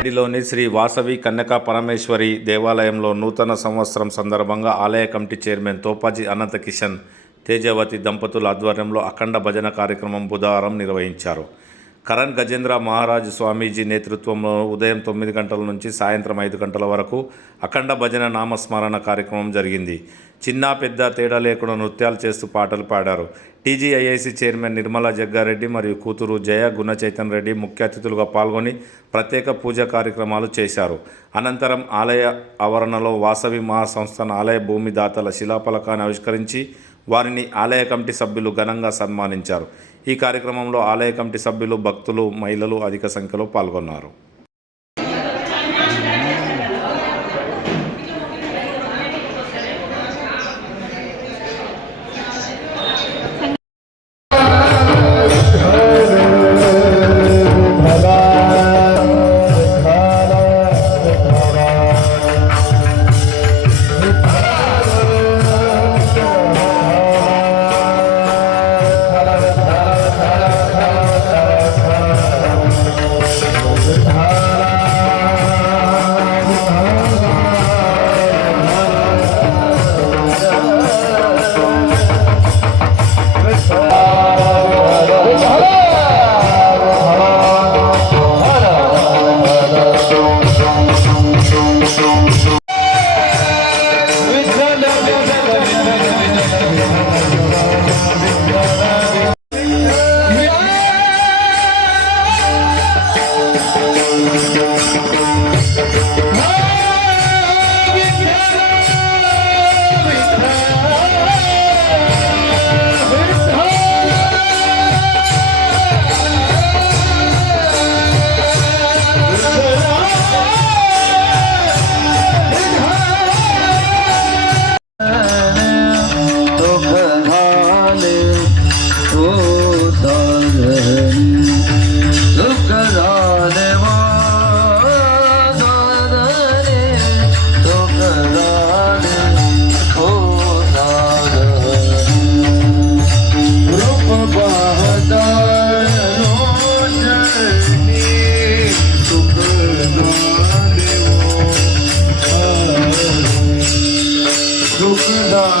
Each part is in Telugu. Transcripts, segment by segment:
రెడ్డిలోని శ్రీ వాసవి కన్యకా పరమేశ్వరి దేవాలయంలో నూతన సంవత్సరం సందర్భంగా ఆలయ కమిటీ చైర్మన్ తోపాజీ అనంత కిషన్ తేజవతి దంపతుల ఆధ్వర్యంలో అఖండ భజన కార్యక్రమం బుధవారం నిర్వహించారు. కరణ్ గజేంద్ర మహారాజ్ స్వామీజీ నేతృత్వంలో ఉదయం తొమ్మిది గంటల నుంచి సాయంత్రం ఐదు గంటల వరకు అఖండ భజన నామస్మరణ కార్యక్రమం జరిగింది. చిన్న పెద్ద తేడా లేకుండా నృత్యాలు చేస్తూ పాటలు పాడారు. టీజీఐఐసి చైర్మన్ నిర్మలా జగ్గారెడ్డి మరియు కూతురు జయ గుణచైతన్ రెడ్డి ముఖ్య అతిథులుగా పాల్గొని ప్రత్యేక పూజా కార్యక్రమాలు చేశారు. అనంతరం ఆలయ ఆవరణలో వాసవి మహాసంస్థాన ఆలయ భూమి దాతల శిలాఫలకాన్ని ఆవిష్కరించి వారిని ఆలయ కమిటీ సభ్యులు ఘనంగా సన్మానించారు. ఈ కార్యక్రమంలో ఆలయ కమిటీ సభ్యులు భక్తులు మహిళలు అధిక సంఖ్యలో పాల్గొన్నారు. दुखदा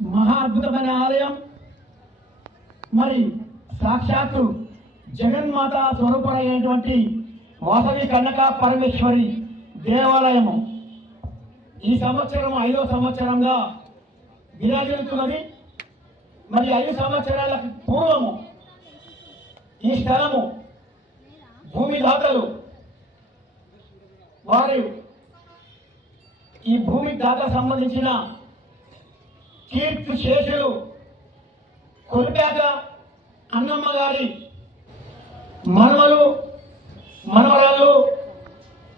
మహా అద్భుతమైన ఆలయం. మరి సాక్షాత్తు జగన్మాత స్వరూపుడైనటువంటి వాసవి కనక పరమేశ్వరి దేవాలయము. ఈ సంవత్సరం ఐదో సంవత్సరంగా విరాజిల్లుతున్నది. మరి ఐదు సంవత్సరాల పూర్వము ఈ స్థలము భూమి దాతలు వారు ఈ భూమి దాత సంబంధించిన కీర్తి శేషులు కొలిపాక అన్నమ్మ గారి మనవలు మనవరాళ్ళు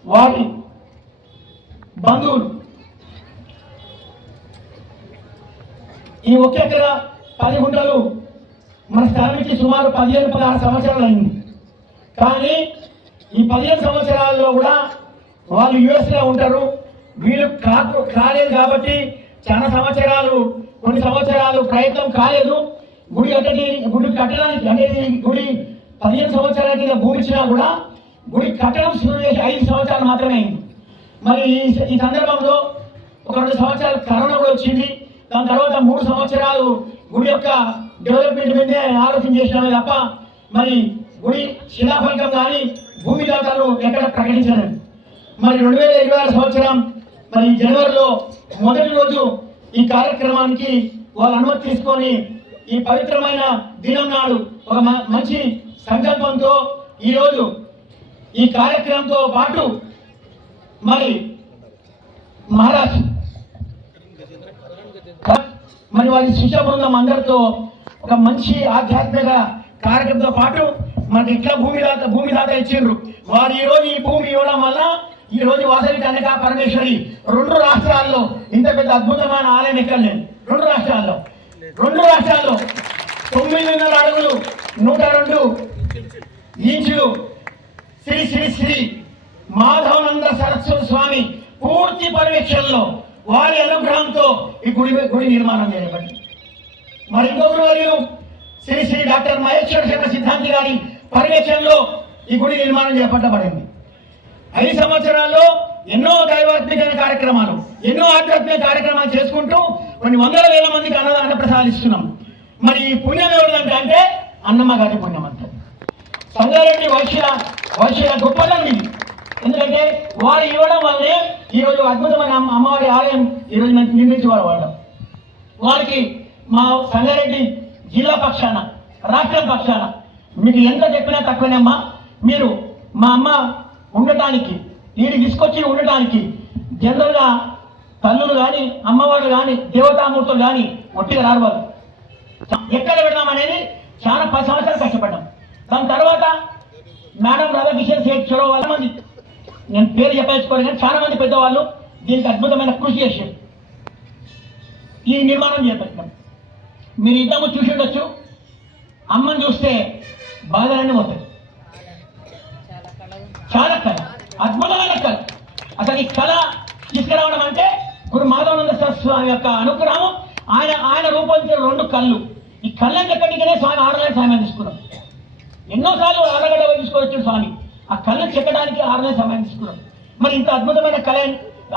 వారి బంధువులు. ఈ ఒక ఎకరా పది గుంటలు మన స్థానానికి సుమారు పదిహేను పదహారు సంవత్సరాలు అయింది. కానీ ఈ పదిహేను సంవత్సరాల్లో కూడా వాళ్ళు యుఎస్లో ఉంటారు. వీళ్ళు కాకు కాలేదు కాబట్టి చాలా సంవత్సరాలు కొన్ని సంవత్సరాలు ప్రయత్నం కాలేదు. గుడి కట్టడి గుడి కట్టడానికి అనేది గుడి పదిహేను సంవత్సరాల కింద భూమి ఇచ్చినా కూడా గుడి కట్టడం శురు ఐదు సంవత్సరాలు మాత్రమే మరి ఈ- ఈ సందర్భంలో ఒక రెండు సంవత్సరాలు కరోనా కూడా వచ్చింది. దాని తర్వాత మూడు సంవత్సరాలు గుడి యొక్క డెవలప్మెంట్ మీదే ఆలోచన చేసినామే తప్ప మరి గుడి శిలాఫలకం కానీ భూమి దాతలు ఎక్కడ ప్రకటించలేదు. మరి రెండు వేల ఇరవై ఆరు సంవత్సరం మరి జనవరిలో మొదటి రోజు ఈ కార్యక్రమానికి వాళ్ళు అనుమతి తీసుకొని ఈ పవిత్రమైన దినం నాడు ఒక మ- మంచి సంకల్పంతో ఈరోజు ఈ కార్యక్రమంతో పాటు మరి మహారాజ్ మరి వారి శిష్య బృందం అందరితో ఒక మంచి ఆధ్యాత్మిక కార్యక్రమంతో పాటు మనకి ఇట్లా భూమి దాత భూమి దాత ఇచ్చిండ్రు. వారు ఈ రోజు ఈ భూమి ఇవ్వడం వల్ల ఈ రోజు వాసవి కనక పరమేశ్వరి రెండు రాష్ట్రాల్లో ఇంత పెద్ద అద్భుతమైన ఆలయం ఇక్కడ లేదు. రెండు రాష్ట్రాల్లో. రెండు రాష్ట్రాల్లో తొమ్మిదిన్నర అడుగులు నూట రెండు ఇంచులు. శ్రీ శ్రీ శ్రీ మాధవనంద సరస్వతి స్వామి పూర్తి పర్యవేక్షణలో వారి అనుగ్రహంతో ఈ గుడి గుడి నిర్మాణం చేయబడింది. మరి ఇంకొకరు మరియు శ్రీ శ్రీ డాక్టర్ మహేశ్వర శర్మ సిద్ధాంతి గారి పర్యవేక్షణలో ఈ గుడి నిర్మాణం చేపట్టబడింది. ఐదు సంవత్సరాల్లో ఎన్నో దైవాత్మికమైన కార్యక్రమాలు ఎన్నో ఆధ్యాత్మిక కార్యక్రమాలు చేసుకుంటూ కొన్ని వందల వేల మందికి అన్నదాన ప్రసాదిస్తున్నాం. మరి ఈ పుణ్యం ఎవరిదంటే అంటే అన్నమ్మ గారి పుణ్యం అంతే. సంగారెడ్డి వైశ్య వైశ్య గొప్పదం ఇది. ఎందుకంటే వారు ఇవ్వడం వల్లే ఈరోజు అద్భుతమైన అమ్మ- అమ్మవారి ఆలయం ఈరోజు మనకి నిర్మించేవారు వాళ్ళు వారికి మా సంగారెడ్డి జిల్లా పక్షాన రాష్ట్రం పక్షాన మీకు ఎంత చెప్పినా తక్కువనేమ్మా మీరు మా అమ్మ ఉండటానికి వీడి తీసుకొచ్చి ఉండటానికి జనరల్గా తల్లులు కానీ అమ్మవారు కానీ దేవతామూర్తులు కానీ ఒట్టిగా రారు వాళ్ళు. ఎక్కడ పెడదాం అనేది చాలా పది సంవత్సరాలు కష్టపడ్డాం. దాని తర్వాత మేడం రాధాకిషన్ సేట్ చొరవ వాళ్ళ మంది నేను పేరు చెప్పేసుకోవాలి కానీ చాలా మంది పెద్దవాళ్ళు దీనికి అద్భుతమైన కృషి చేశారు. ఈ నిర్మాణం చేపట్టాం మీరు ఇద్దము చూసి ఉండొచ్చు. అమ్మని చూస్తే బాధలన్నీ పోతాయి. చాలా కళ అద్భుతమైన కళ అసలు ఈ కళ తీసుకురావడం అంటే గురు మాధవానంద సరస్వామి స్వామి యొక్క అనుగ్రహం. ఆయన ఆయన రూపొందించిన రెండు కళ్ళు. ఈ కళ్ళని ఎక్కడికనే స్వామి ఆడలేని సమయం తీసుకున్నాం ఎన్నోసార్లు ఆడగడ తీసుకోవచ్చు స్వామి. ఆ కళ్ళు చెక్కడానికి ఆరునే సమయం తీసుకున్నాం మరి ఇంత అద్భుతమైన కళ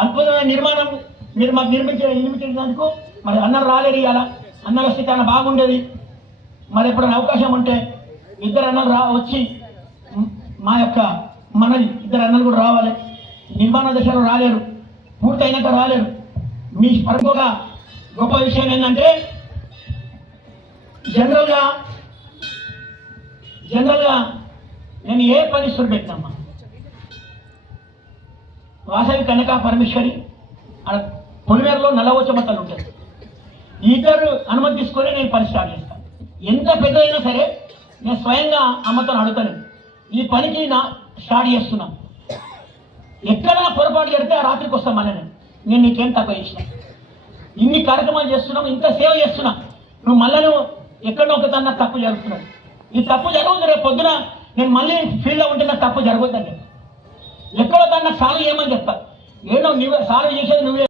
అద్భుతమైన నిర్మాణం మీరు మాకు నిర్మించే నిర్మించినందుకు మరి అన్నం రాలేరు ఇవాళ. అన్నం వస్తే చాలా బాగుండేది. మరి ఎప్పుడైనా అవకాశం ఉంటే ఇద్దరు అన్నం రా వచ్చి మా యొక్క మనది ఇద్దరు అన్నలు కూడా రావాలి. నిర్మాణ దశలో రాలేరు. పూర్తయినాక రాలేరు. మీ ఇంకొక గొప్ప విషయం ఏంటంటే జనరల్గా జనరల్గా నేను ఏ పని పెట్టినమ్మా వాసవి కనక పరమేశ్వరి పొలిమేరలో నల్లవచ్చబట్టలు ఉంటుంది ఈ ఇద్దరు అనుమతి తీసుకొని నేను పని స్టార్ట్ చేస్తాను ఎంత పెద్దదైనా సరే నేను స్వయంగా అమ్మతో అడుగుతాను. ఈ పనికి నా స్టార్ట్ చేస్తున్నాం. ఎక్కడైనా పొరపాటు చేస్తే ఆ రాత్రికి వస్తాం మళ్ళీ నేను. నీకేం తక్కువ చేసిన. ఇన్ని కార్యక్రమాలు చేస్తున్నాం ఇంత సేవ చేస్తున్నా. నువ్వు మళ్ళీ నువ్వు ఎక్కడో ఒక దాన్ని తప్పు జరుగుతున్నాడు ఈ తప్పు జరగదు రేపు పొద్దున నేను మళ్ళీ ఫీల్డ్లో ఉంటే నాకు తప్పు జరగొద్దండి ఎక్కడో దాన్ని సాల్వ్ చేయమని చెప్తా ఏదో నువ్వే సాల్వ్ చేసేది నువ్వే.